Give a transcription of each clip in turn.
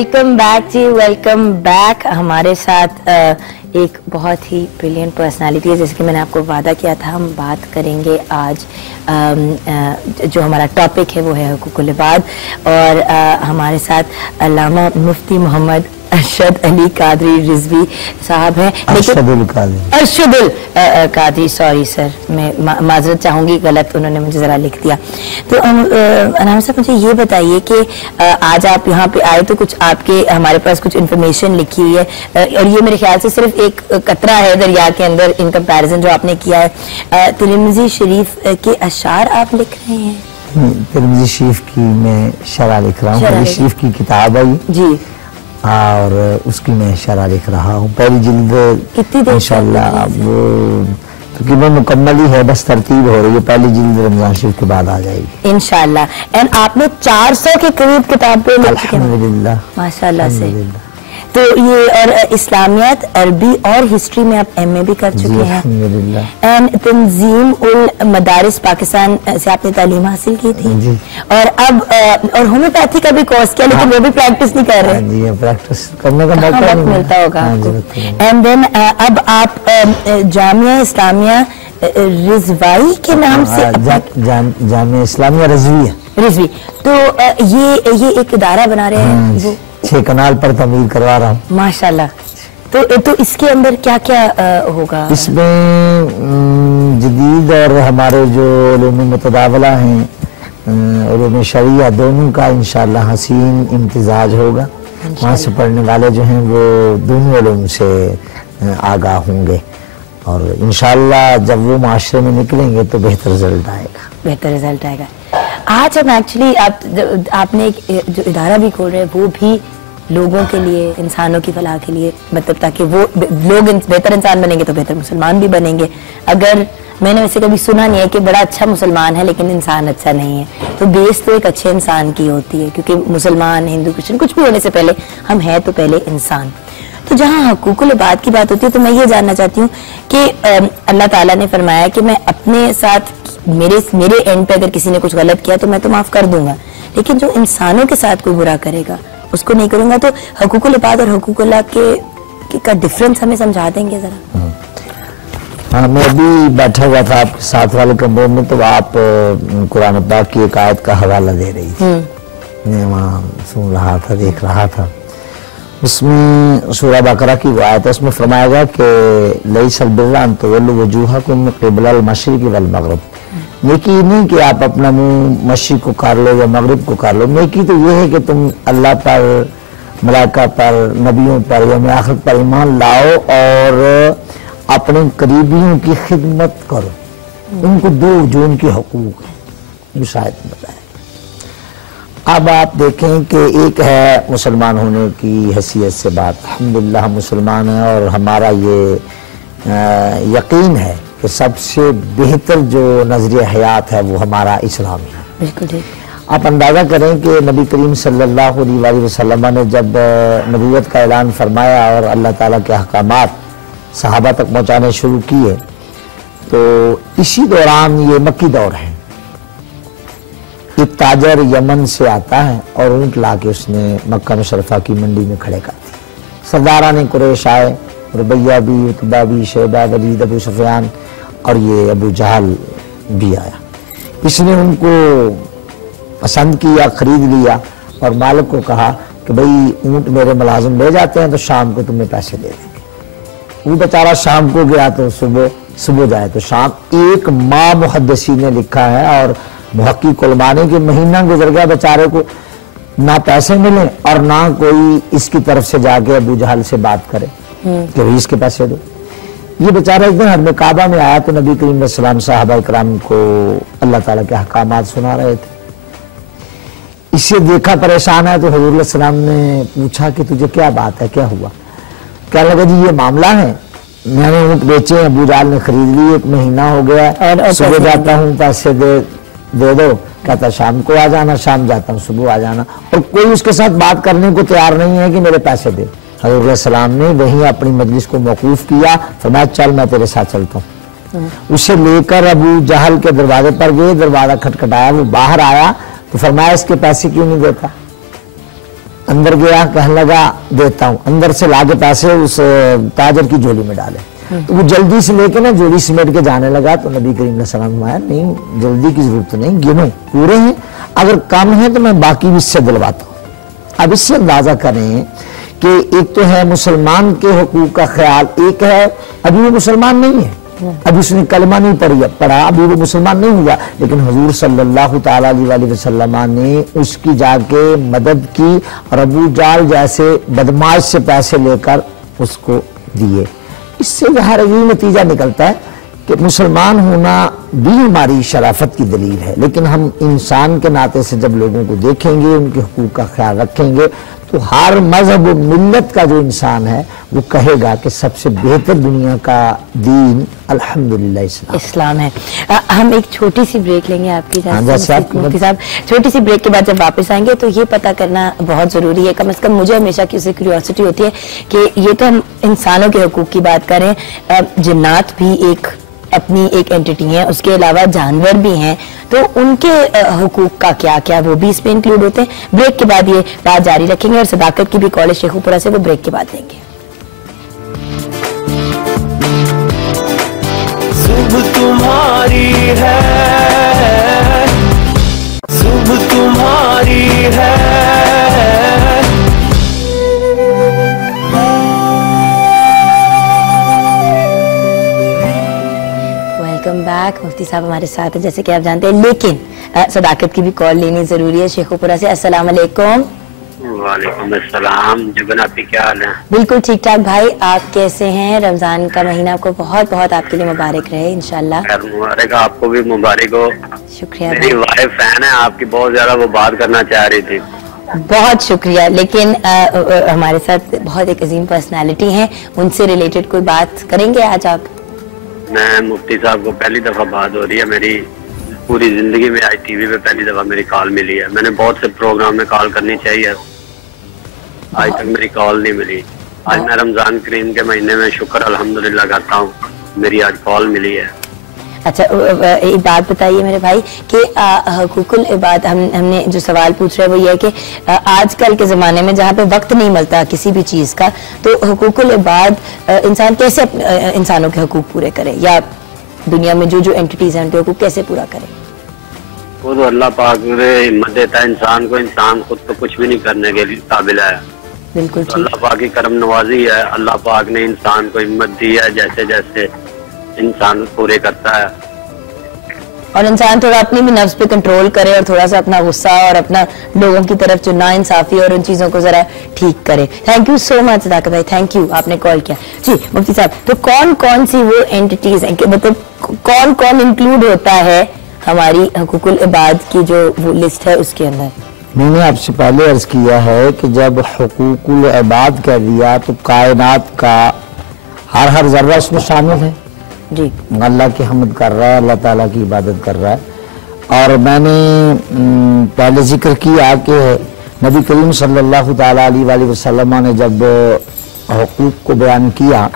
Welcome back जी, welcome back. हमारे साथ एक बहुत ही ब्रिलियंट पर्सनालिटी है, जैसे कि मैंने आपको वादा किया था। हम बात करेंगे आज जो हमारा टॉपिक है वो है हुकूकुल इबाद, और हमारे साथ अल्लामा मुफ्ती मोहम्मद अरशद अली कादरी रिजवी साहब हैं। अरशदुल कादरी, सॉरी सर, मैं माजरत चाहूँगी, गलत उन्होंने मुझे ज़रा लिख दिया। तो अनाम साहब मुझे ये बताइए कि आज आप यहाँ पे आए तो कुछ आपके हमारे पास कुछ इन्फॉर्मेशन लिखी हुई है, और ये मेरे ख्याल से सिर्फ एक कतरा है दरिया के अंदर इन कंपैरिजन जो आपने किया है। तिरमिज़ी शरीफ के अशार आप लिख रहे हैं? तिरमिज़ी शरीफ की मैं शरह लिख रहा हूँ। तिरमिज़ी शरीफ की किताब है जी, और उसकी मैं शरह लिख रहा हूँ। पहली जिल्द कितनी देर इंशाअल्लाह अब तकरीबन मुकम्मल ही है, बस तरतीब हो रही है। पहली जिल्द रमजान शरीफ के बाद आ जाएगी इंशाअल्लाह। एंड आपने 400 के करीब किताब पे अल्हम्दुलिल्लाह माशाअल्लाह से। तो ये और इस्लामियत, अरबी और हिस्ट्री में आप एमए भी कर चुके हैं। एंड तंजीम उल मदारिस पाकिस्तान से आपने तालीम हासिल की थी, और अब और होम्योपैथी का भी कोर्स किया, लेकिन वो भी प्रैक्टिस नहीं कर रहे। जी, प्रैक्टिस करने का मौका मिलता होगा आपको। एंड देन अब आप जामिया इस्लामिया रिजवाई के नाम से जामिया इस्लामिया रिजवी, तो ये एक इदारा बना रहे हैं, वो 6 कनाल पर तमीर करवा रहा हूँ माशाल्लाह। तो इसके अंदर क्या क्या होगा? इसमें जदीद और हमारे जो उलूम मुतदावला हैं, उलूम शरिया, दोनों का इंशाअल्लाह हसीन इम्तिजाज होगा। वहाँ से पढ़ने वाले जो हैं वो दोनों उलूम से आगाह होंगे, और इंशाअल्लाह जब वो माशरे में निकलेंगे तो बेहतर रिजल्ट आएगा। आज हम एक्चुअली आपने एक जो इदारा भी खोल रहे हैं वो भी लोगों के लिए, इंसानों की फलाह के लिए, मतलब ताकि वो लोग बेहतर इंसान बनेंगे तो बेहतर मुसलमान भी बनेंगे। अगर मैंने वैसे कभी सुना नहीं है कि बड़ा अच्छा मुसलमान है लेकिन इंसान अच्छा नहीं है, तो बेस तो एक अच्छे इंसान की होती है, क्योंकि मुसलमान, हिंदू, क्रिश्चियन कुछ भी होने से पहले हम हैं तो पहले इंसान। तो जहाँ हुकूकुल इबाद की बात होती है तो मैं ये जानना चाहती हूँ कि अल्लाह ताला ने फरमाया कि मैं अपने साथ मेरे एंड पे अगर किसी ने कुछ गलत किया तो मैं तो माफ कर दूंगा, लेकिन जो इंसानों के साथ कोई बुरा करेगा उसको नहीं करूंगा। तो हुकूकुल इबाद और हुकूकुल्लाह का डिफरेंस हमें समझा देंगे जरा? हाँ, मैं अभी बैठा हुआ था आपके साथ वाले कमरे में, तो आप कुरान पाक की एक आयत का हवाला दे रही थी। मैं वहाँ सुन रहा था, देख रहा था। उसमें सूरह बकरा की वो आयत है, उसमें फरमाया गया कि लैसल बिर्रा अन तुवल्लू वजूहकुम क़िबलल मशरिक़ि वल मग़रिब। नेकी नहीं कि आप अपना मुंह मशरिक़ को कर लो या मगरिब को कर लो। नेकी तो ये है कि तुम अल्लाह पर, मलाइका पर, नबियों पर, यौम आखिरत पर ईमान लाओ और अपने करीबियों की खिदमत करो, उनको दो जो उनके हकूक हैं। शायद बताया। अब आप देखें कि एक है मुसलमान होने की हैसियत से बात, अल्हम्दुलिल्लाह हम मुसलमान हैं, और हमारा ये यकीन है कि सबसे बेहतर जो नजरिया हयात है वो हमारा इस्लाम है। बिल्कुल ठीक। आप अंदाज़ा करें कि नबी करीम सल्लल्लाहु अलैहि वसल्लम ने जब नबूवत का ऐलान फरमाया और अल्लाह ताला के अहकामात सहाबा तक पहुँचाने शुरू किए, तो इसी दौरान ये मक्की दौर है। एक ताजर यमन से आता है और ऊँट ला के उसने मक्का मुशर्रफा की मंडी में खड़े कर दिए। सरदारान कुरैश आए, रुबैया भी, उतबा भी, शैबा, वलीद, अबू सुफियान और ये अबू जहल भी आया। इसने उनको पसंद किया, खरीद लिया और मालिक को कहा कि भाई ऊँट मेरे मुलाजिम ले जाते हैं तो शाम को तुम्हें पैसे दे देंगे। वो बेचारा शाम को गया तो सुबह जाए तो शाम। एक माह मुहद्दिसी ने लिखा है और मुहक्किक उलमा के महीना गुजर गया बेचारे को, ना पैसे मिले और ना कोई इसकी तरफ से जाके अबू जहल से बात करे कि भाई इसके पैसे दो। ये बेचारा एक दिन हरम काबा में आया तो नबी करीम सल्लल्लाहु अलैहि सहाबा इकराम को अल्लाह ताला के अहकामात सुना रहे थे। इसे देखा परेशान है तो हुजूर सल्लल्लाहु अलैहि वसल्लम ने पूछा कि तुझे क्या बात है, क्या हुआ? क्या लगा जी ये मामला है, मैंने ऊँट बेचे, अबू जहल ने खरीद ली, 1 महीना हो गया, सुबह जाता हूँ पैसे दे दो, कहता शाम को आ जाना, शाम जाता हूँ सुबह आ जाना, और कोई उसके साथ बात करने को तैयार नहीं है कि मेरे पैसे दे। हज़रत सलाम ने वहीं अपनी मजलिस को मौकूफ किया, फरमाया चल मैं तेरे साथ चलता हूँ। उसे लेकर अबू जहल के दरवाजे पर गए, दरवाजा खटखटाया, वो बाहर आया तो फरमाया इसके पैसे क्यों नहीं देता? अंदर गया, कहने लगा देता हूँ, अंदर से लाके पैसे उस ताजर की झोली में डाले। तो वो जल्दी से लेके ना झोली समेट के जाने लगा। तो नबी करीम सल्लल्लाहु अलैहि वसल्लम नहीं, जल्दी की जरूरत नहीं, गिनो पूरे हैं, अगर कम है तो मैं बाकी भी इससे दिलवाता हूँ। अब इससे अंदाजा करें कि एक तो है मुसलमान के हुकूक का ख्याल, एक है अभी वो मुसलमान नहीं है, अभी उसने कलमा नहीं पढ़ा, अभी वो मुसलमान नहीं हुआ, लेकिन हुजूर सल्लल्लाहु ताला अलैहि वसल्लम ने उसकी जाके मदद की और अबू जाल जैसे बदमाश से पैसे लेकर उसको दिए। इससे ज़ाहिर ये नतीजा निकलता है कि मुसलमान होना भी हमारी शराफत की दलील है, लेकिन हम इंसान के नाते से जब लोगों को देखेंगे, उनके हुकूक का ख्याल रखेंगे, तो हर मजहब व मिल्लत का जो इंसान है वो कहेगा कि सबसे बेहतर दुनिया का दीन अल्हम्दुलिल्लाह इस्लाम है। हम एक छोटी सी ब्रेक लेंगे आपकी मुफ्ती साहब। छोटी सी ब्रेक के बाद जब वापस आएंगे तो ये पता करना बहुत जरूरी है, कम से कम मुझे हमेशा की उससे क्यूरियोसिटी होती है कि ये तो हम इंसानों के हुकूक की बात करें, जिन्नात भी एक अपनी एक एंटिटी है, उसके अलावा जानवर भी हैं, तो उनके हुकूक का क्या क्या वो भी इसमें इंक्लूड होते हैं। ब्रेक के बाद ये बात जारी रखेंगे और सदाकत की भी कॉल शेखुपुरा से वो ब्रेक के बाद लेंगे। सुबह तुम्हारी है, सुबह तुम्हारी है। Welcome back. मुफ्ती साहब हमारे साथ है जैसे कि आप जानते हैं, लेकिन सदाकत की भी कॉल लेनी जरूरी है शेखुपुरा से। अस्सलाम वालेकुम। वालेकुम अस्सलाम। जुबन आपकी क्या हाल है? बिल्कुल ठीक ठाक भाई, आप कैसे हैं? रमजान का महीना आपको बहुत बहुत आपके लिए मुबारक रहे इंशाल्लाह। मुबारक, आपको भी मुबारक हो। शुक्रिया। मेरी वाइफ फैन है आपकी, बहुत ज्यादा, वो बात करना चाह रही थी। बहुत शुक्रिया, लेकिन हमारे साथ बहुत एक अजीम पर्सनालिटी हैं, उनसे रिलेटेड कोई बात करेंगे आज आप? मैं मुफ्ती साहब को पहली दफा बात हो रही है मेरी पूरी जिंदगी में, आज टीवी पे पहली दफा मेरी कॉल मिली है। मैंने बहुत से प्रोग्राम में कॉल करनी चाहिए, आज तक मेरी कॉल नहीं मिली। आज मैं रमजान करीम के महीने में शुक्र अल्हम्दुलिल्लाह करता हूँ, मेरी आज कॉल मिली है। अच्छा, एक बात बताइए मेरे भाई कि हुकूकुल इबाद हमने जो सवाल पूछ रहे हैं वो ये है कि आजकल के ज़माने में जहाँ पे वक्त नहीं मिलता किसी भी चीज़ का, तो हुकूकुल इबाद इंसान कैसे इंसानों के हुकूक पूरे करे, या दुनिया में जो जो एंटिटीज़ हैं उनके हुकूक कैसे पूरा करे? वो तो अल्लाह पाक हिम्मत देता है इंसान को, इंसान खुद तो कुछ भी नहीं करने के काबिल है। बिल्कुल तो अल्लाह पाक की करम नवाजी है, अल्लाह पाक ने इंसान को हिम्मत दी है, जैसे जैसे इंसान पूरे करता है। और इंसान थोड़ा अपनी भी नफ्स पे कंट्रोल करे और थोड़ा सा अपना गुस्सा और अपना लोगों की तरफ जो ना इंसाफी और उन चीजों को जरा ठीक करे। थैंक यू सो मच सदाकत भाई, थैंक यू, आपने कॉल किया। जी मुफ्ती साहब, तो कौन कौन सी वो एंटिटीज हैं, मतलब कौन कौन इंक्लूड होता है हमारी हुकूकुल इबाद की जो वो लिस्ट है उसके अंदर? मैंने आपसे पहले अर्ज किया है कि जब हुकूकुल इबाद कह दिया तो कायनात का हर जर्रा उसमें शामिल है जी। अल्लाह की हम्द कर रहा है, अल्लाह ताला की इबादत कर रहा है। और मैंने पहले जिक्र किया कि नबी करीम सल्लल्लाहु ताला अलैहि वसल्लम ने जब हुकूक को बयान किया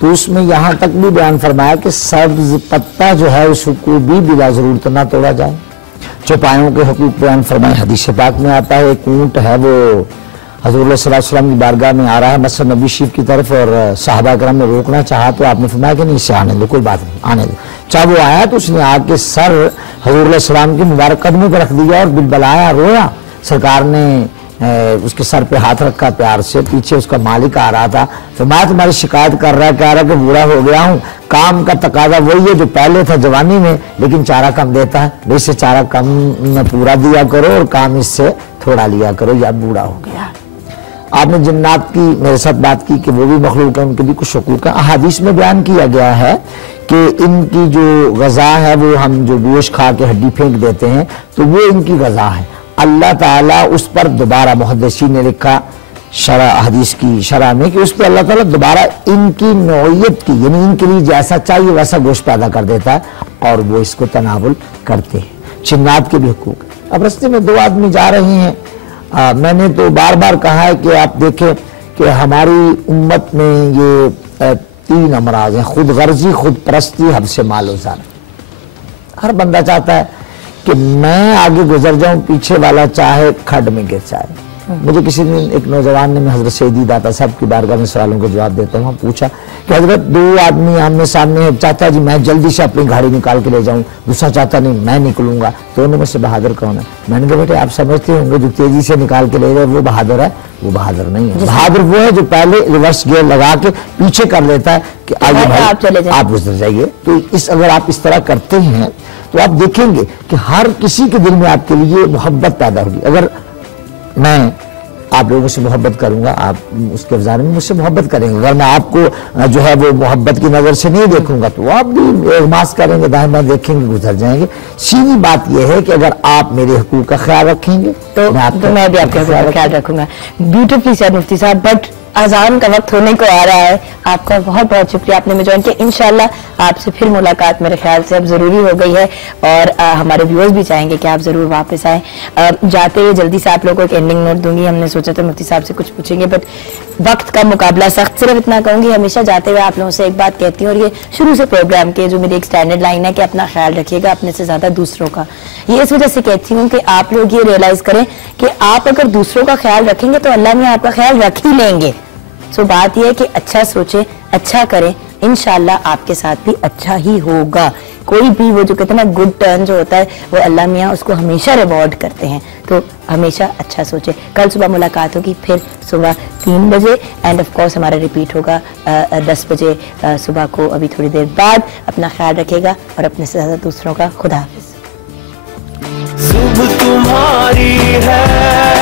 तो उसमें यहाँ तक भी बयान फरमाया कि सब्ज पत्ता जो है उसको भी बिला जरूरत ना तोड़ा जाए। चौपायों के हुकूक बयान फरमाए, हदीस पाक में आता है, एक ऊंट है वो हज़रत सल्लल्लाहु अलैहि वसल्लम की बारगाह में आ रहा है मस्जिद नबी शरीफ की तरफ, और सहाबा करम ने रोकना चाहा तो आपने फरमाया कि नहीं, इसे आने दो, कोई बात नहीं, आने दो। चाहे वो आया तो उसने आके सर हज़रत सल्लल्लाहु के मुबारक कदमों पर रख दिया और बिलबलाया, रोया। सरकार ने उसके सर पे हाथ रखा प्यार से, पीछे उसका मालिक आ रहा था, फरमाया तुम्हारी शिकायत कर रहा है, कह रहा है कि बूढ़ा हो गया हूँ, काम का तकाजा वही है जो पहले था जवानी में, लेकिन चारा कम देता है, वैसे चारा कम में पूरा दिया करो और काम इससे थोड़ा लिया करो, या बूढ़ा हो गया। आपने जिन्नात की मेरे साथ बात की कि वो भी मखलूक है, उनके भी कुछ हुकूक है। अहादीस में बयान किया गया है कि इनकी जो गज़ा है वो हम जो गोश्त खा के हड्डी फेंक देते हैं तो वो इनकी गज़ा है। अल्लाह ताला उस पर दोबारा, मुहद्दिसीन ने लिखा शरा हदीस की शरा में कि उस पर अल्लाह ताला दोबारा इनकी नौइयत की, यानी इनके लिए जैसा चाहिए वैसा गोश्त पैदा कर देता है और वो इसको तनावुल करते हैं। जिन्नात के भी हुकूक। अब रस्ते में दो आदमी जा रहे हैं, मैंने तो बार बार कहा है कि आप देखें कि हमारी उम्मत में ये 3 अमराज हैं, खुद गर्जी, खुद परस्ती, हमसे मालूज़ान। हर बंदा चाहता है कि मैं आगे गुजर जाऊं, पीछे वाला चाहे खड्ड में गिर जाए। मुझे किसी दिन एक नौजवान ने, मैं हजरत सैयदी दाता साहब की बारगाह में सवालों के जवाब देता हूँ, पूछा कि हजरत दो आदमी आमने सामने है, चाचा जी मैं जल्दी से अपनी गाड़ी निकाल के ले जाऊँ, दूसरा चाहता नहीं मैं निकलूंगा, दोनों में से बहादुर कौन है? मैंने कहा बेटे आप समझते होंगे जो तेजी से निकाल के ले जाए वो बहादुर है, वो बहादुर नहीं है। बहादुर वो है जो पहले रिवर्स गियर लगा के पीछे कर लेता है कि आगे भाई आप गुजर जाइए। तो अगर आप इस तरह करते हैं तो आप देखेंगे कि हर किसी के दिल में आपके लिए मोहब्बत पैदा होगी। अगर मैं आप लोगों से मोहब्बत करूंगा, आप उसके अफजान में मुझसे मोहब्बत करेंगे। अगर मैं आपको जो है वो मोहब्बत की नज़र से नहीं देखूंगा तो आप भी एहसास करेंगे, दाएं बाएं देखेंगे, गुजर जाएंगे। सीधी बात यह है कि अगर आप मेरे हुकूक का ख्याल रखेंगे तो मैं भी आपके हुकूक का ख्याल रखूंगा। ब्यूटीफुली सर मुफ्ती साहब, बट अजान का वक्त होने को आ रहा है। आपका बहुत बहुत शुक्रिया, आपने मुझे ज्वाइन किया। इंशाल्लाह आपसे फिर मुलाकात मेरे ख्याल से अब जरूरी हो गई है और हमारे व्यूअर्स भी चाहेंगे कि आप जरूर वापस आए। जाते हुए जल्दी से आप लोगों को एक एंडिंग नोट दूंगी। हमने सोचा था मुफ्ती साहब से कुछ पूछेंगे बट वक्त का मुकाबला सख्त। सिर्फ इतना कहूंगी, हमेशा जाते हुए आप लोगों से एक बात कहती हूँ और ये शुरू से प्रोग्राम के जो मेरी एक स्टैंडर्ड लाइन है कि अपना ख्याल रखिएगा, अपने से ज्यादा दूसरों का। ये इस वजह से कहती हूँ कि आप लोग ये रियलाइज करें कि आप अगर दूसरों का ख्याल रखेंगे तो अल्लाह में आपका ख्याल रख ही लेंगे। सो बात यह है कि अच्छा सोचें, अच्छा करें, इंशाल्लाह आपके साथ भी अच्छा ही होगा। कोई भी वो जो कहते हैं ना गुड टर्न जो होता है वो अल्लाह मियाँ उसको हमेशा रिवॉर्ड करते हैं। तो हमेशा अच्छा सोचें। कल सुबह मुलाकात होगी फिर सुबह 3 बजे एंड ऑफ कोर्स हमारा रिपीट होगा 10 बजे सुबह को, अभी थोड़ी देर बाद। अपना ख्याल रखेगा और अपने से ज्यादा दूसरों का। खुदा हाफिज। सुबह तुम्हारी है।